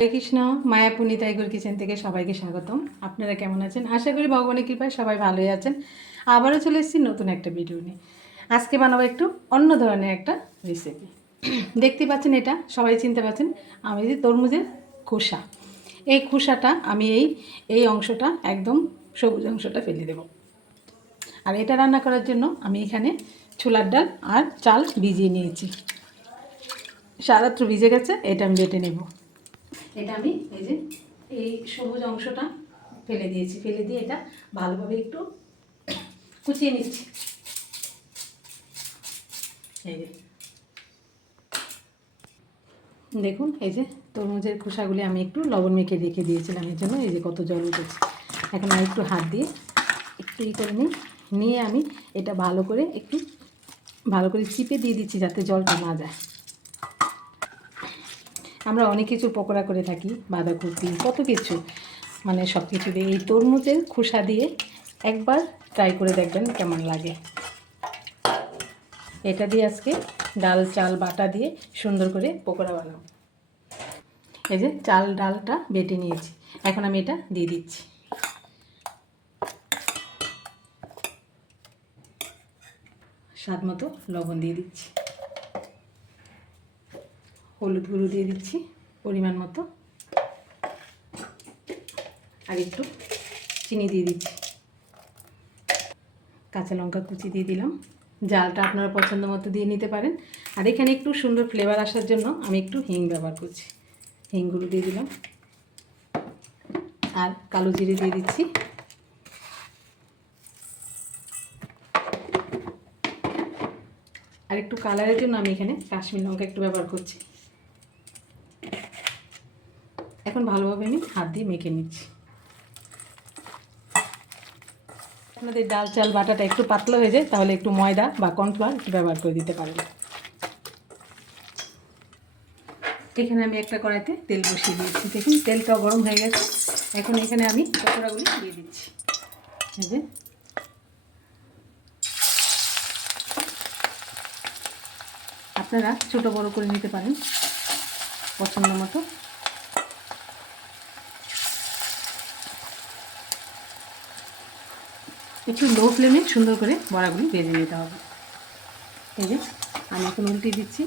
হরে কৃষ্ণ, মায়া পুনিতা এগুর কিচেন থেকে সবাইকে স্বাগতম। আপনারা কেমন আছেন? আশা করি ভগবানের কৃপায় সবাই ভালোই আছেন। আবারও চলে এসেছি নতুন একটা ভিডিও নিয়ে। আজকে বানাবো একটু অন্য ধরনের একটা রেসিপি দেখতে পাচ্ছেন এটা, সবাই চিনতে পাচ্ছেন আমি যে তরমুজের খোসা। এই খোসাটা আমি এই এই অংশটা একদম সবুজ অংশটা ফেলে দেব। আর এটা রান্না করার জন্য আমি এখানে ছোলার ডাল আর চাল ভিজিয়ে নিয়েছি। সারাত্র ভিজে গেছে, এটা আমি বেটে নেব। এটা আমি এই যে, এই সবুজ অংশটা ফেলে দিয়েছি। ফেলে দিয়ে এটা ভালোভাবে একটু কুচিয়ে নিচ্ছি। এই যে। দেখুন, এই যে তরমুজের খোসাগুলি আমি একটু লবণ মেখে রেখে দিয়েছিলাম এর জন্য এই যে কত জল উঠেছে। এখন আর একটু হাত দিয়ে একটু ই করে নিই, নিয়ে আমি এটা ভালো করে একটু ভালো করে চিপে দিয়ে দিচ্ছি যাতে জলটা না যায়। আমরা অনেক কিছু পকোড়া করে থাকি, বাঁধাকপি, কত কিছু। মানে সব কিছু দিয়ে এই তরমুজের খোসা দিয়ে একবার ট্রাই করে দেখবেন কেমন লাগে। এটা দিয়ে আজকে ডাল, চাল, বাটা দিয়ে সুন্দর করে পকোড়া বানাবো। এই যে চাল, ডালটা বেটে নিয়েছি। এখন আমি এটা দিয়ে দিচ্ছি। স্বাদ মতো লবণ দিয়ে দিচ্ছি। হলুদ গুঁড়ো দিয়ে দিচ্ছি পরিমাণ মতো। আর একটু চিনি দিয়ে দিচ্ছি। কাঁচা লঙ্কা কুচি দিয়ে দিলাম। জালটা আপনারা পছন্দ মতো দিয়ে নিতে পারেন। আর এখানে একটু সুন্দর ফ্লেভার আসার জন্য আমি একটু হিং ব্যবহার করছি। হিংগুলো দিয়ে দিলাম। আর কালো জিরে দিয়ে দিচ্ছি। আর একটু কালারের জন্য আমি এখানে কাশ্মীর লঙ্কা একটু ব্যবহার করছি। এখন ভালোভাবে আমি হাত দিয়ে মেখে নিচ্ছি। আপনাদের ডাল চাল বাটাটা একটু পাতলা হয়ে যায়, তাহলে একটু ময়দা বা কর্নফ্লাওয়ার একটু ব্যবহার করে দিতে পারেন। এখানে আমি একটা কড়াইতে তেল বসিয়ে দিয়েছি। দেখুন, তেলটাও গরম হয়ে গেছে। এখন এখানে আমি পকোড়াগুলি দিয়ে দিচ্ছি। আপনারা ছোট বড় করে নিতে পারেন, পছন্দ মতো। একটু লো ফ্লেমে সুন্দর করে বড়াগুলি ভেজে নিতে হবে। এই যে, আমি এখন উল্টে দিচ্ছি।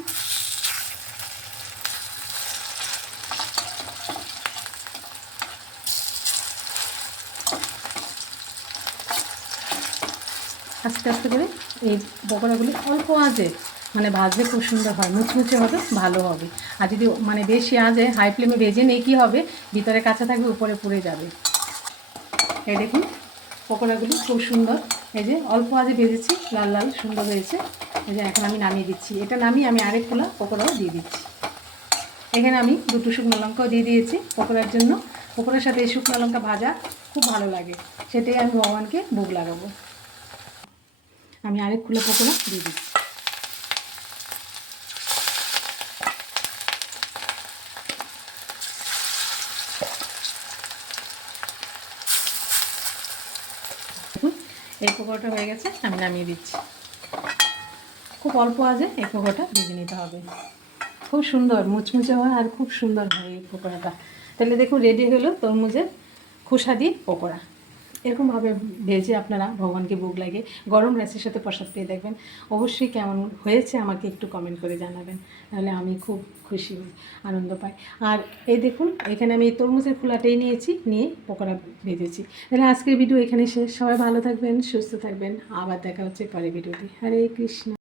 আস্তে আস্তে করে এই পকোড়াগুলি অল্প আঁচে মানে ভাজলে খুব সুন্দর হয়, মুচমুচে হবে, ভালো হবে। আর যদি মানে বেশি আঁচে, হাই ফ্লেমে ভেজে নেই, কী হবে? ভিতরে কাঁচা থাকবে, উপরে পুড়ে যাবে। এই দেখুন পকোড়াগুলি খুব সুন্দর। এই যে অল্প আজে ভেজেছি, লাল লাল সুন্দর হয়েছে। এই যে এখন আমি নামিয়ে দিচ্ছি। এটা নামিয়ে আমি আরেক খোলা পকোড়াও দিয়ে দিচ্ছি। এখানে আমি দুটো শুকনো লঙ্কাও দিয়ে দিয়েছি পকোড়ার জন্য। পকোড়ার সাথে এই শুকনো লঙ্কা ভাজা খুব ভালো লাগে। সেটাই আমি ভগবানকে ভোগ লাগাবো। আমি আরেক খোলা পকোড়া দিয়ে দিচ্ছি দেখুন এই পকোড়াটা হয়ে গেছে, আমি নামিয়ে দিচ্ছি। খুব অল্প আজে এই পকোড়াটা ভেজে নিতে হবে। খুব সুন্দর, মুচমুচে হয় আর খুব সুন্দর হয় এই পকোড়াটা। তাহলে দেখুন রেডি হলো তরমুজের খোসা দিয়ে পকোড়া। এরকমভাবে ভেজে আপনারা ভগবানকে ভোগ লাগে গরম রাইসের সাথে প্রসাদ পেয়ে দেখবেন। অবশ্যই কেমন হয়েছে আমাকে একটু কমেন্ট করে জানাবেন তাহলে আমি খুব খুশি হই, আনন্দ পাই। আর এই দেখুন, এখানে আমি তরমুজের খোলাটাই নিয়েছি, নিয়ে পকোড়া ভেজেছি। তাহলে আজকের ভিডিও এখানে শেষ। সবাই ভালো থাকবেন, সুস্থ থাকবেন। আবার দেখা হচ্ছে পরে ভিডিওটি হরে কৃষ্ণ।